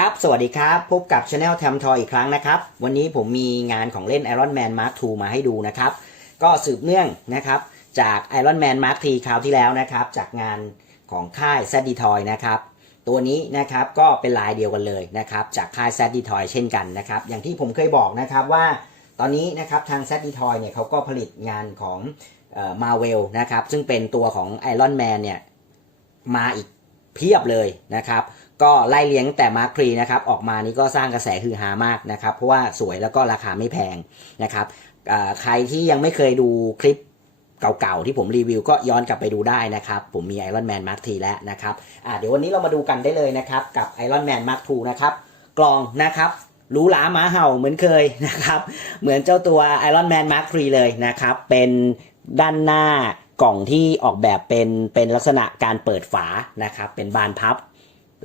ครับ สวัสดีครับ พบกับ Channel แทมทอยอีกครั้งนะครับ วันนี้ผมมีงานของเล่น Iron Man Mark II มาให้ดูนะครับ ก็สืบเนื่องนะครับ จาก Iron Man Mark III คราวที่แล้วนะครับ จากงานของค่าย z d Toy นะครับ ตัวนี้นะครับก็เป็นลายเดียวกันเลยนะครับ จากค่าย z d Toy เช่นกันนะครับ อย่างที่ผมเคยบอกนะครับว่า ตอนนี้นะครับทาง z d Toy เนี่ยเขาก็ผลิตงานของมาเวลนะครับ ซึ่งเป็นตัวของ Iron Man เนี่ยมาอีกเพียบเลยนะครับ ก็ไล่เลี้ยงแต่มาร์ครีนะครับออกมานี่ก็สร้างกระแสฮือฮามากนะครับเพราะว่าสวยแล้วก็ราคาไม่แพงนะครับใครที่ยังไม่เคยดูคลิปเก่าๆ ที่ผมรีวิวก็ย้อนกลับไปดูได้นะครับ ผมมี Iron Man Mark 3แล้วนะครับเดี๋ยววันนี้เรามาดูกันได้เลยนะครับ กับ Iron Man Mark 2นะครับ กล่องนะครับรูหราหมาเห่าเหมือนเคยนะครับ เหมือนเจ้าตัว Iron Man Mark 3เลยนะครับ เป็นด้านหน้ากล่องที่ออกแบบเป็นเป็นลักษณะการเปิดฝานะครับ เป็นบานพับ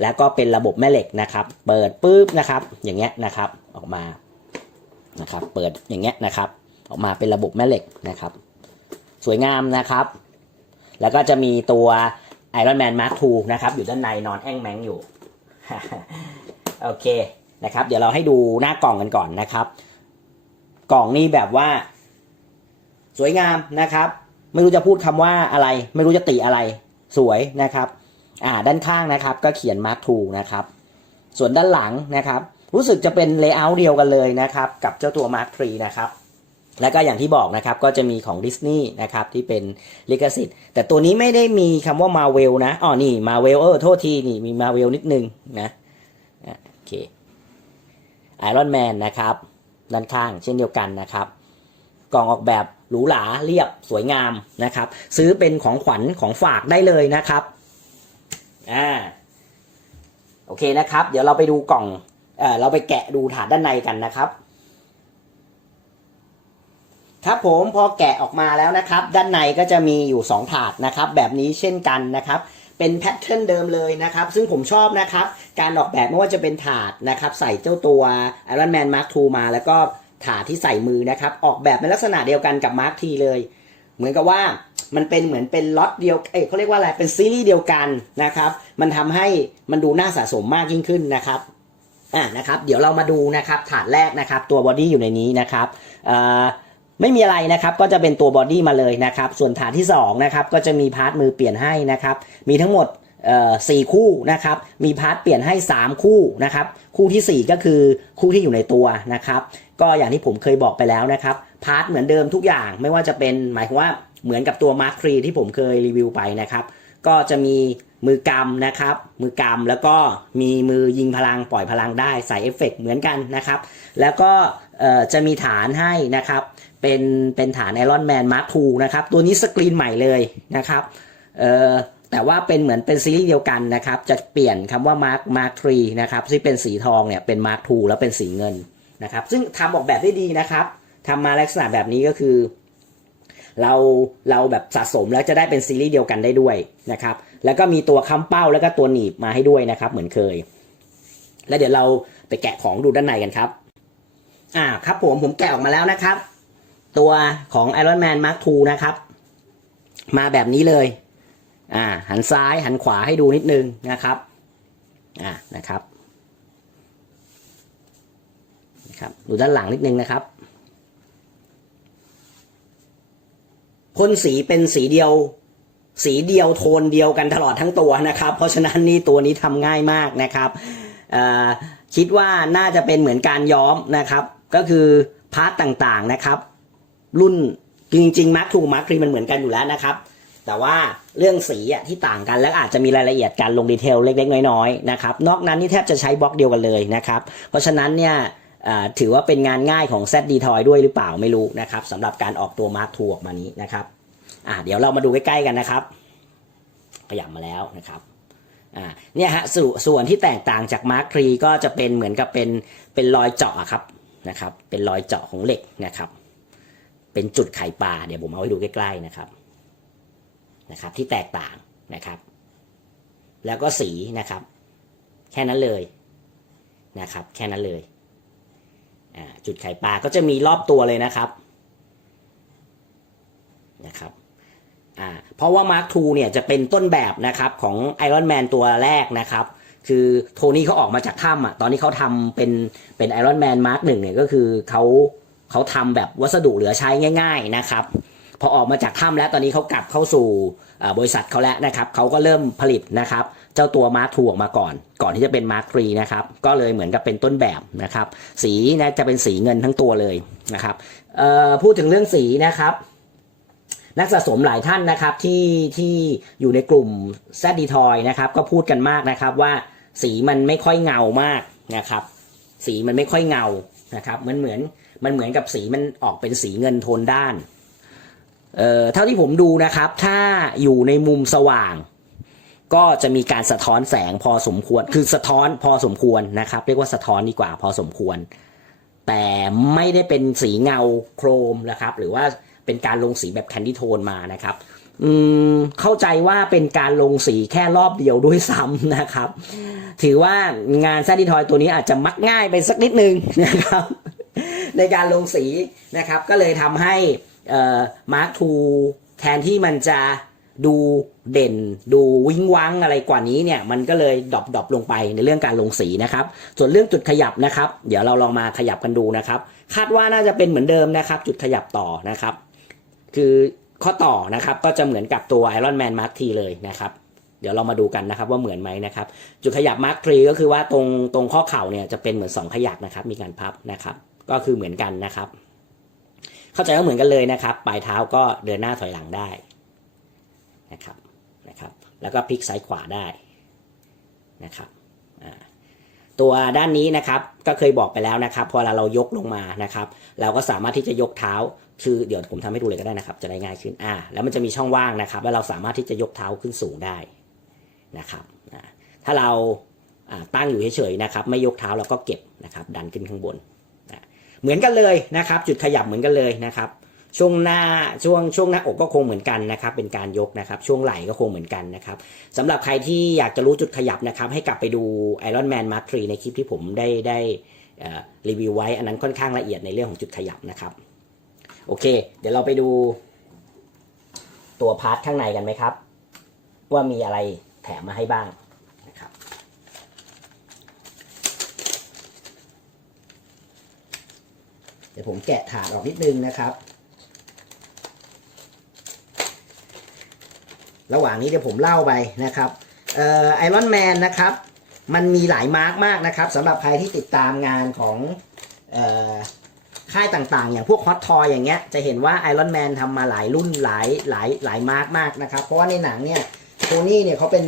แล้วก็เป็นระบบแม่เหล็กนะครับ เปิดปุ๊บนะครับ อย่างเงี้ยนะครับ ออกมานะครับ เปิดอย่างเงี้ยนะครับ ออกมาเป็นระบบแม่เหล็กนะครับ สวยงามนะครับ แล้วก็จะมีตัว Iron Man Mark II นะครับ อยู่ด้านในนอนแอ่งแมงอยู่ โอเคนะครับ เดี๋ยวเราให้ดูหน้ากล่องกันก่อนนะครับ กล่องนี่แบบว่า สวยงามนะครับ ไม่รู้จะพูดคำว่าอะไร ไม่รู้จะติอะไร สวยนะครับ อ่าด้านข้างนะครับก็เขียน Mark II นะครับ ส่วนด้านหลังนะครับ รู้สึกจะเป็นเลเยอร์เดียวกันเลยนะครับ กับเจ้าตัว Mark III นะครับแล้วก็อย่างที่บอกนะครับก็จะมีของดิสนีย์นะครับที่เป็นลิขสิทธิ์ แต่ตัวนี้ไม่ได้มีคำว่า Marvel นะอ๋อนี่ Marvel เออโทษทีนี่มี Marvel นิดนึงนะอะโอเค Iron Man นะครับด้านข้างเช่นเดียวกันนะครับ กล่องออกแบบหรูหราเรียบสวยงามนะครับ ซื้อเป็นของขวัญของฝากได้เลยนะครับ อ่าโอเคนะครับ เดี๋ยวเราไปดูกล่องเออเราไปแกะดูถาดด้านในกันนะครับ ครับผมพอแกะออกมาแล้วนะครับ ด้านในก็จะมีอยู่ 2 ถาดนะครับ แบบนี้เช่นกันนะครับเป็นแพทเทิร์นเดิมเลยนะครับ ซึ่งผมชอบนะครับ การออกแบบไม่ว่าจะเป็นถาดนะครับ ใส่เจ้าตัว Iron Man Mark II มา แล้วก็ถาดที่ใส่มือนะครับ ออกแบบในลักษณะเดียวกันกับ Mark T เลย เหมือนกับว่า มันเป็นเหมือนเป็นล็อตเดียวเอ้ยเขาเรียกว่าอะไรเป็นซีรีส์เดียวกันนะครับมันทำให้มันดูน่าสะสมมากยิ่งขึ้นนะครับอ่านะครับเดี๋ยวเรามาดูนะครับถาดแรกนะครับตัวบอดี้อยู่ในนี้นะครับอ่าไม่มีอะไรนะครับก็จะเป็นตัวบอดี้มาเลยนะครับส่วนฐานที่2นะครับก็จะมีพาร์ทมือเปลี่ยนให้นะครับมีทั้งหมดเอ่อสี่คู่นะครับมีพาร์ทเปลี่ยนให้ 3 คู่นะครับคู่ทีสี่ 4 ก็คือคู่ที่อยู่ในตัวนะครับก็อย่างที่ผมเคยบอกไปแล้วนะครับพาร์ทเหมือนเดิมทุกอย่างไม่ว่าจะเป็นหมายความว่า เหมือนกับตัว Mark III ที่ผมเคยรีวิวไปนะครับ ก็จะมีมือกำนะครับ มือกำแล้วก็มีมือยิงพลังปล่อยพลังได้ใส่เอฟเฟกต์เหมือนกันนะครับ แล้วก็จะมีฐานให้นะครับ เป็นเป็นฐานไอรอนแมนมาร์คทูนะครับ ตัวนี้สกรีนใหม่เลยนะครับเออแต่ว่าเป็นเหมือนเป็นซีรีส์เดียวกันนะครับ จะเปลี่ยนคำว่ามาร์คมาร์คทรีนะครับที่เป็นสีทองเนี่ยเป็นมาร์คทูแล้วเป็นสีเงินนะครับ ซึ่งทำออกแบบได้ดีนะครับทำมาลักษณะแบบนี้ก็คือ เราเราแบบสะสมแล้วจะได้เป็นซีรีส์เดียวกันได้ด้วยนะครับ แล้วก็มีตัวค้ำเป้าแล้วก็ตัวหนีบมาให้ด้วยนะครับ เหมือนเคย แล้วเดี๋ยวเราไปแกะของดูด้านในกันครับ อ่าครับผมผมแกะออกมาแล้วนะครับ ตัวของ Iron Man Mark II นะครับ มาแบบนี้เลย อ่า หันซ้ายหันขวาให้ดูนิดนึงนะครับ อ่านะครับนะครับดูด้านหลังนิดนึงนะครับ พ่นสีเป็นสีเดียว สีเดียวโทนเดียวกันตลอดทั้งตัวนะครับ เพราะฉะนั้นนี่ตัวนี้ทำง่ายมากนะครับคิดว่าน่าจะเป็นเหมือนการย้อมนะครับ ก็คือพาร์ตต่างๆนะครับ รุ่นจริงๆมาร์คทูมาร์คทรีมันเหมือนกันอยู่แล้วนะครับ แต่ว่าเรื่องสีอะที่ต่างกันแล้วอาจจะมีรายละเอียดการลงดีเทลเล็กๆน้อยๆนะครับ นอกนั้นนี่แทบจะใช้บล็อกเดียวกันเลยนะครับ เพราะฉะนั้นเนี่ย ถือว่าเป็นงานง่ายของ z d t o y ด้วยหรือเปล่าไม่รู้นะครับสำหรับการออกตัว Mark II ออกมานี้นะครับอ่าเดี๋ยวเรามาดูใกล้ๆกันนะครับขยับมาแล้วนะครับอ่าเนี่ยฮะสส่วนที่แตกต่างจากมาร์คทรีก็จะเป็นเหมือนกับเป็นเป็นรอยเจาะครับนะครับเป็นรอยเจาะของเหล็กนะครับ เป็นจุดไข่ปลาเดี๋ยวผมเอาให้ดูใกล้ๆนะครับนะครับที่แตกต่างนะครับ แล้วก็สีนะครับ แค่นั้นเลยนะครับ แค่นั้นเลย จุดไข่ปลาก็จะมีรอบตัวเลยนะครับนะครับเพราะว่า Mark II เนี่ยจะเป็นต้นแบบนะครับของ Iron Man ตัวแรกนะครับ คือโทนี่เขาออกมาจากถ้ำอะตอนนี้เขาทำเป็นเป็นไอรอนแมนมาร์กหนึ่งเนี่ยก็คือเขาเขาทำแบบวัสดุเหลือใช้ง่าย ๆนะครับ พอออกมาจากถ้ำแล้วตอนนี้เขากลับเข้าสู่บริษัทเขาแล้วนะครับเขาก็เริ่มผลิตนะครับ เจ้าตัวมาร์คทูออกมาก่อน ก่อนที่จะเป็นมาร์คทรีนะครับ ก็เลยเหมือนกับเป็นต้นแบบนะครับ สีนะจะเป็นสีเงินทั้งตัวเลยนะครับพูดถึงเรื่องสีนะครับ นักสะสมหลายท่านนะครับที่ที่อยู่ในกลุ่มแซดดีทอยนะครับก็พูดกันมากนะครับว่าสีมันไม่ค่อยเงามากนะครับ สีมันไม่ค่อยเงานะครับมันเหมือนมันเหมือนกับสีมันออกเป็นสีเงินโทนด้านเอ่อเท่าที่ผมดูนะครับ ถ้าอยู่ในมุมสว่าง ก็จะมีการสะท้อนแสงพอสมควร คือสะท้อนพอสมควรนะครับ เรียกว่าสะท้อนดีกว่าพอสมควร แต่ไม่ได้เป็นสีเงาโครมนะครับ หรือว่าเป็นการลงสีแบบแคนดี้โทนมานะครับ อืมเข้าใจว่าเป็นการลงสีแค่รอบเดียวด้วยซ้ำนะครับ ถือว่างานแซดดี้ทอยตัวนี้อาจจะมักง่ายไปสักนิดนึงนะครับ ในการลงสีนะครับ ก็เลยทำให้มาร์คทูแทนที่มันจะ ดูเด่นดูวิ้งวังอะไรกว่านี้เนี่ยมันก็เลยดรอปดอปลงไปในเรื่องการลงสีนะครับ ส่วนเรื่องจุดขยับนะครับ เดี๋ยวเราลองมาขยับกันดูนะครับ คาดว่าน่าจะเป็นเหมือนเดิมนะครับ จุดขยับต่อนะครับ คือข้อต่อนะครับก็จะเหมือนกับตัว Iron Man Mark T เลยนะครับเดี๋ยวเรามาดูกันนะครับว่าเหมือนไหมนะครับ จุดขยับ Mark 3ก็คือว่าตรงตรงข้อเข่าเนี่ยจะเป็นเหมือน 2 ขยักนะครับ มีการพับนะครับ ก็คือเหมือนกันนะครับ เข้าใจว่าเหมือนกันเลยนะครับ ปลายเท้าก็เดินหน้าถอยหลังได้ นะครับนะครับแล้วก็พลิกซ้ายขวาได้นะครับตัวด้านนี้นะครับก็เคยบอกไปแล้วนะครับ พอเรายกลงมานะครับ เราก็สามารถที่จะยกเท้า คือเดี๋ยวผมทำให้ดูเลยก็ได้นะครับ จะได้ง่ายขึ้นอ่าแล้วมันจะมีช่องว่างนะครับ แล้วเราสามารถที่จะยกเท้าขึ้นสูงได้นะครับถ้าเราตั้งอยู่เฉยๆนะครับ ไม่ยกเท้าเราก็เก็บนะครับ ดันขึ้นข้างบน เหมือนกันเลยนะครับ จุดขยับเหมือนกันเลยนะครับ ช่วงหน้าช่วงช่วงหน้าอกก็คงเหมือนกันนะครับ เป็นการยกนะครับ ช่วงไหล่ก็คงเหมือนกันนะครับสำหรับใครที่อยากจะรู้จุดขยับนะครับ ให้กลับไปดู Iron Man Mark 3ในคลิปที่ผมได้ได้รีวิวไว้ อันนั้นค่อนข้างละเอียดในเรื่องของจุดขยับนะครับ โอเค เดี๋ยวเราไปดูตัวพาร์ทข้างในกันไหมครับ ว่ามีอะไรแถมมาให้บ้างนะครับเดี๋ยวผมแกะถาดออกนิดนึงนะครับ ระหว่างนี้เดี๋ยวผมเล่าไปนะครับไอรอนแมนนะครับมันมีหลายมาร์กมากนะครับสำหรับใครที่ติดตามงานของค่ายต่างๆ อย่างพวกฮอตทอยอย่างเงี้ยจะเห็นว่าไอรอนแมนทำมาหลายรุ่นหลายหลายหลายมาร์กมากนะครับ เพราะว่าในหนังเนี่ยโทนี่เนี่ยเขาเป็น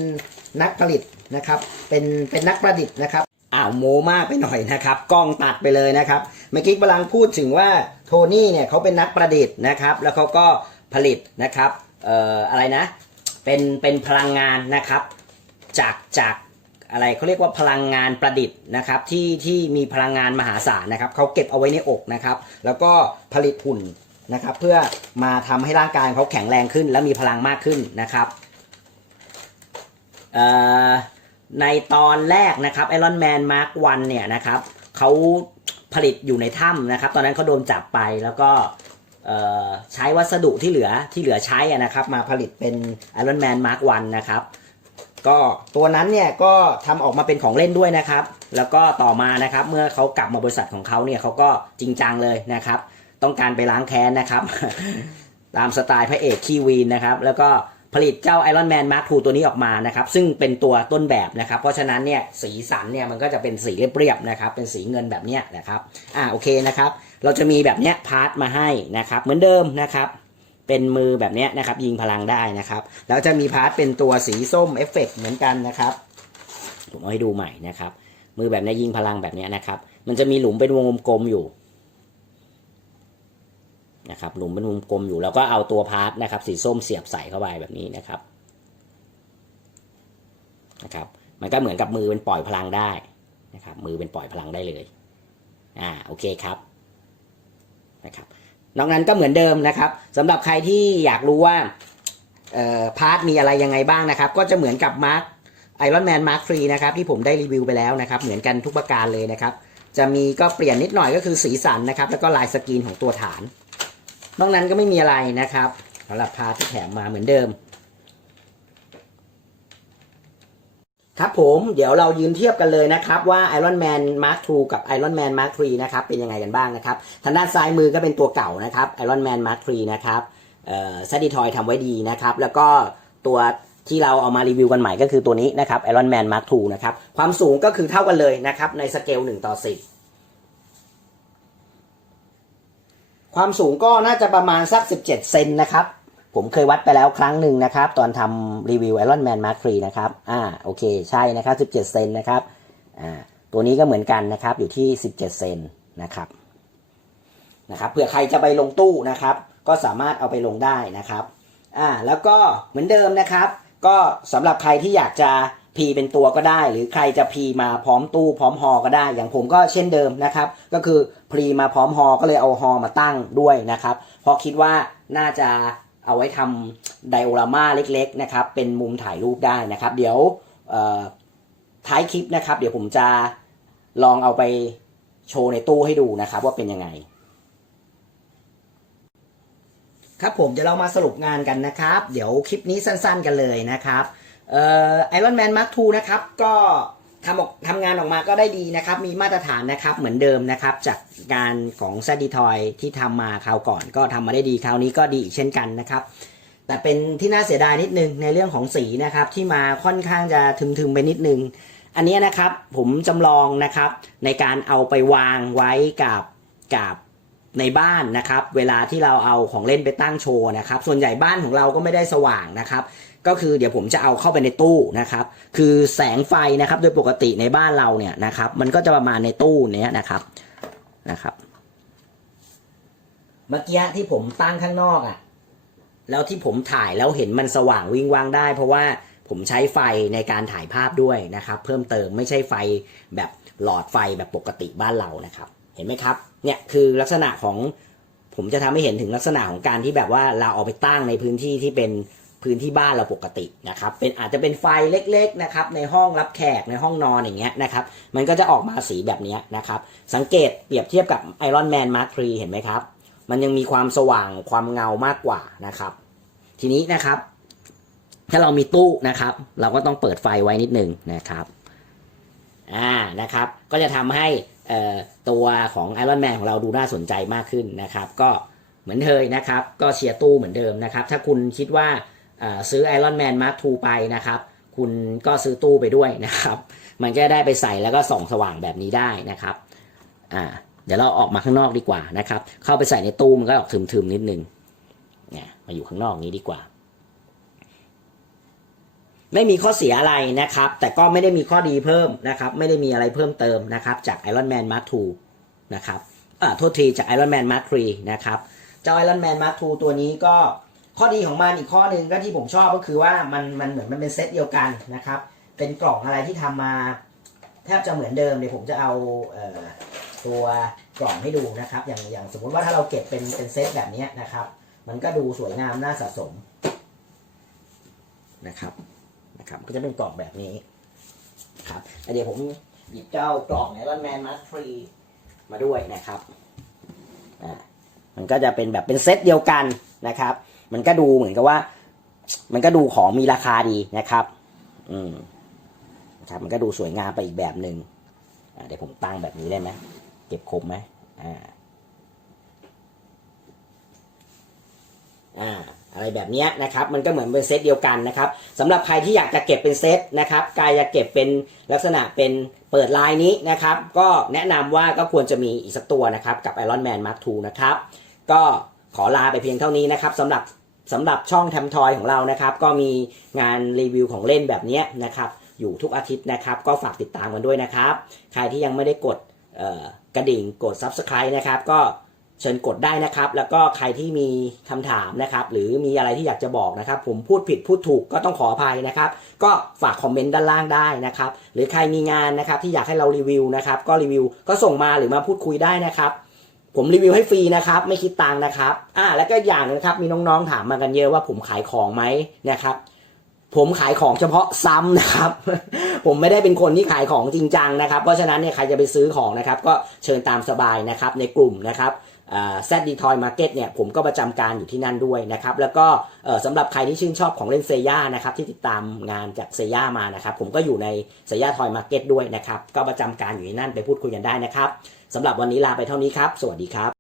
นักผลิตนะครับเป็นเป็นนักประดิษฐ์นะครับอ้าวโมมากไปหน่อยนะครับกล้องตัดไปเลยนะครับเมื่อกี้กำลังพูดถึงว่าโทนี่เนี่ยเขาเป็นนักประดิษฐ์นะครับแล้วเขาก็ผลิตนะครับเอ่ออะไรนะ เป็นเป็นพลังงานนะครับจากจากอะไรเขาเรียกว่าพลังงานประดิษฐ์นะครับที่ที่มีพลังงานมหาศาลนะครับเขาเก็บเอาไว้ในอกนะครับ แล้วก็ผลิตหุ่นนะครับ เพื่อมาทำให้ร่างกายเขาแข็งแรงขึ้น และมีพลังมากขึ้นนะครับในตอนแรกนะครับไอรอนแมนมาร์ควันเนี่ยนะครับเขาผลิตอยู่ในถ้ำนะครับ ตอนนั้นเขาโดนจับไปแล้วก็ ใช้วัสดุที่เหลือที่เหลือใช้นะครับ มาผลิตเป็น Iron Man Mark 1นะครับ ก็ตัวนั้นเนี่ยก็ทำออกมาเป็นของเล่นด้วยนะครับ แล้วก็ต่อมานะครับเมื่อเขากลับมาบริษัทของเขาเนี่ยเขาก็จริงจังเลยนะครับ ต้องการไปล้างแค้นนะครับ ตามสไตล์พระเอกคีวีนนะครับ แล้วก็ ผลิตเจ้า Iron Man Mark II ตัวนี้ออกมานะครับ ซึ่งเป็นตัวต้นแบบนะครับ เพราะฉะนั้นเนี่ยสีสันเนี่ยมันก็จะเป็นสีเรียบๆนะครับ เป็นสีเงินแบบเนี้ยนะครับ อ่าโอเคนะครับ เราจะมีแบบเนี้ยพาร์ทมาให้นะครับ เหมือนเดิมนะครับ เป็นมือแบบเนี้ยนะครับ ยิงพลังได้นะครับ แล้วจะมีพาร์ทเป็นตัวสีส้มเอฟเฟกต์เหมือนกันนะครับผมเอาให้ดูใหม่นะครับ มือแบบนี้ยิงพลังแบบนี้นะครับ มันจะมีหลุมเป็นวงกลมอยู่ นะครับหลุมเป็นวงกลมอยู่แล้วก็เอาตัวพาร์ทนะครับสีส้มเสียบใส่เข้าไปแบบนี้นะครับนะครับ มันก็เหมือนกับมือเป็นปล่อยพลังได้นะครับมือเป็นปล่อยพลังได้เลยอ่าโอเคครับนะครับนอกนั้นก็เหมือนเดิมนะครับสำหรับใครที่อยากรู้ว่าเอ่อพาร์ทมีอะไรยังไงบ้างนะครับ ก็จะเหมือนกับมาร์คไอรอนแมนมาร์คฟรีนะครับที่ผมได้รีวิวไปแล้วนะครับ เหมือนกันทุกประการเลยนะครับ จะมีก็เปลี่ยนนิดหน่อยก็คือสีสันนะครับ แล้วก็ลายสกรีนของตัวฐาน นอกนั้นก็ไม่มีอะไรนะครับสำหรับพาที่แถมมาเหมือนเดิมคครับผมเดี๋ยวเรายืนเทียบกันเลยนะครับ ว่า Iron Man Mark II กับ Iron Man Mark III นะครับเป็นยังไงกันบ้างนะครับทางด้านซ้ายมือก็เป็นตัวเก่านะครับ Iron Man Mark III นะครับเอ่อซัดดี้ทอยทำไว้ดีนะครับ แล้วก็ตัวที่เราเอามารีวิวกันใหม่ก็คือตัวนี้นะครับ Iron Man Mark II นะครับ ความสูงก็คือเท่ากันเลยนะครับ ในสเกล 1 ต่อ 10 ความสูงก็น่าจะประมาณสัก 17 เซนนะครับ ผมเคยวัดไปแล้วครั้งหนึ่งนะครับ ตอนทำรีวิว Iron Man Mark III นะครับ อ่า โอเค ใช่นะครับ 17 เซนนะครับ อ่า ตัวนี้ก็เหมือนกันนะครับ อยู่ที่ 17 เซนนะครับ นะครับ เผื่อใครจะไปลงตู้นะครับ ก็สามารถเอาไปลงได้นะครับ อ่า แล้วก็เหมือนเดิมนะครับ ก็สำหรับใครที่อยากจะ พีเป็นตัวก็ได้ หรือใครจะพีมาพร้อมตู้พร้อมฮอก็ได้ อย่างผมก็เช่นเดิมนะครับ ก็คือพีมาพร้อมฮอก็เลยเอาฮอมาตั้งด้วยนะครับเพราะคิดว่าน่าจะเอาไว้ทำไดโอรามาเล็กๆนะครับ เป็นมุมถ่ายรูปได้นะครับ เดี๋ยวท้ายคลิปนะครับ เดี๋ยวผมจะลองเอาไปโชว์ในตู้ให้ดูนะครับ ว่าเป็นยังไง ครับผมเดี๋ยวเรามาสรุปงานกันนะครับ เดี๋ยวคลิปนี้สั้น ๆ กันเลยนะครับ ไอรอนแมนมาร์คทูนะครับก็ทำออกทำงานออกมาก็ได้ดีนะครับ มีมาตรฐานนะครับเหมือนเดิมนะครับ จากงานของแซดดีทอยที่ทำมาคราวก่อน ก็ทำมาได้ดีคราวนี้ก็ดีอีกเช่นกันนะครับ แต่เป็นที่น่าเสียดายนิดนึงในเรื่องของสีนะครับ ที่มาค่อนข้างจะทึมๆไปนิดนึง อันนี้นะครับผมจำลองนะครับ ในการเอาไปวางไว้กับกับในบ้านนะครับ เวลาที่เราเอาของเล่นไปตั้งโชว์นะครับ ส่วนใหญ่บ้านของเราก็ไม่ได้สว่างนะครับ ก็คือเดี๋ยวผมจะเอาเข้าไปในตู้นะครับ คือแสงไฟนะครับ โดยปกติในบ้านเราเนี่ยนะครับ มันก็จะประมาณในตู้เนี้ยนะครับนะครับ เมื่อกี้ที่ผมตั้งข้างนอกอะ แล้วที่ผมถ่ายแล้วเห็นมันสว่างวิ่งว่างได้ เพราะว่าผมใช้ไฟในการถ่ายภาพด้วยนะครับ เพิ่มเติมไม่ใช่ไฟแบบหลอดไฟแบบปกติบ้านเรานะครับ เห็นไหมครับ เนี่ยคือลักษณะของผมจะทำให้เห็นถึงลักษณะของการที่แบบว่าเราเอาไปตั้งในพื้นที่ที่เป็น พื้นที่บ้านเราปกตินะครับเป็นอาจจะเป็นไฟเล็กๆนะครับในห้องรับแขกในห้องนอนอย่างเงี้ยนะครับมันก็จะออกมาสีแบบนี้นะครับสังเกตเปรียบเทียบกับ Iron Man Mark III เห็นไหมครับ มันยังมีความสว่างความเงามากกว่านะครับ ทีนี้นะครับ ถ้าเรามีตู้นะครับ เราก็ต้องเปิดไฟไว้นิดนึงนะครับอ่านะครับ ก็จะทำให้ตัวของ Iron Man ของเราดูน่าสนใจมากขึ้นนะครับ ก็เหมือนเคยนะครับ ก็เชียร์ตู้เหมือนเดิมนะครับ ถ้าคุณคิดว่า ซื้อ Iron Man Mark II ไปนะครับ คุณก็ซื้อตู้ไปด้วยนะครับ มันก็ได้ไปใส่แล้วก็ส่องสว่างแบบนี้ได้นะครับอ่าเดี๋ยวเราออกมาข้างนอกดีกว่านะครับ เข้าไปใส่ในตู้มันก็ออกทึมๆนิดนึงเนี่ยมาอยู่ข้างนอกนี้ดีกว่า ไม่มีข้อเสียอะไรนะครับ แต่ก็ไม่ได้มีข้อดีเพิ่มนะครับ ไม่ได้มีอะไรเพิ่มเติมนะครับ จาก Iron Man Mark II นะครับอ่าโทษทีจาก Iron Man Mark III นะครับเจ้า Iron Man Mark II ตัวนี้ก็ ข้อดีของมันอีกข้อหนึ่งก็ที่ผมชอบก็คือว่ามันมันเหมือนมันเป็นเซตเดียวกันนะครับ เป็นกล่องอะไรที่ทำมาแทบจะเหมือนเดิมเดี๋ยวผมจะเอาเออตัวกล่องให้ดูนะครับ อย่างอย่างสมมุติว่าถ้าเราเก็บเป็นเป็นเซตแบบนี้นะครับ มันก็ดูสวยงามน่าสะสมนะครับนะครับ ก็จะเป็นกล่องแบบนี้ครับเดี๋ยวผมหยิบเจ้ากล่อง Iron Man Mark III มาด้วยนะครับอ่ามันก็จะเป็นแบบเป็นเซตเดียวกันนะครับ มันก็ดูเหมือนกับว่า มันก็ดูของมีราคาดีนะครับ อืมครับมันก็ดูสวยงามไปอีกแบบหนึ่งอ่าเดี๋ยวผมตั้งแบบนี้ได้ไหมเก็บครบไหมอ่าอ่าอะไรแบบนี้นะครับมันก็เหมือนเป็นเซตเดียวกันนะครับสำหรับใครที่อยากจะเก็บเป็นเซตนะครับกายจะเก็บเป็นลักษณะเป็นเปิดลายนี้นะครับ ก็แนะนำว่าก็ควรจะมีอีกสักตัวนะครับ กับ Iron Man Mark II นะครับ ก็ขอลาไปเพียงเท่านี้นะครับสำหรับ สำหรับช่องแทมทอยของเรานะครับ ก็มีงานรีวิวของเล่นแบบนี้นะครับ อยู่ทุกอาทิตย์นะครับ ก็ฝากติดตามกันด้วยนะครับ ใครที่ยังไม่ได้กดกระดิ่งกด Subscribe นะครับ ก็เชิญกดได้นะครับ แล้วก็ใครที่มีคำถามนะครับ หรือมีอะไรที่อยากจะบอกนะครับ ผมพูดผิดพูดถูกก็ต้องขออภัยนะครับ ก็ฝากคอมเมนต์ด้านล่างได้นะครับ หรือใครมีงานนะครับที่อยากให้เรารีวิวนะครับ ก็รีวิวก็ส่งมาหรือมาพูดคุยได้นะครับ ผมรีวิวให้ฟรีนะครับ ไม่คิดตังค์นะครับอ่าแล้วก็อย่างนึงนะครับ มีน้องๆถามมากันเยอะว่าผมขายของไหมนะครับ ผมขายของเฉพาะซ้ำนะครับ ผมไม่ได้เป็นคนที่ขายของจริงจังนะครับ เพราะฉะนั้นเนี่ยใครจะไปซื้อของนะครับ ก็เชิญตามสบายนะครับในกลุ่มนะครับ แซดดีทอยมาร์เก็ตเนี่ยผมก็ประจำการอยู่ที่นั่นด้วยนะครับ แล้วก็สำหรับใครที่ชื่นชอบของเล่นเซย่านะครับที่ติดตามงานจากเซย่ามานะครับ ผมก็อยู่ในเซย่าทอยมาร์เก็ตด้วยนะครับ ก็ประจำการอยู่ที่นั่นไปพูดคุยกันได้นะครับสำหรับวันนี้ลาไปเท่านี้ครับ สวัสดีครับ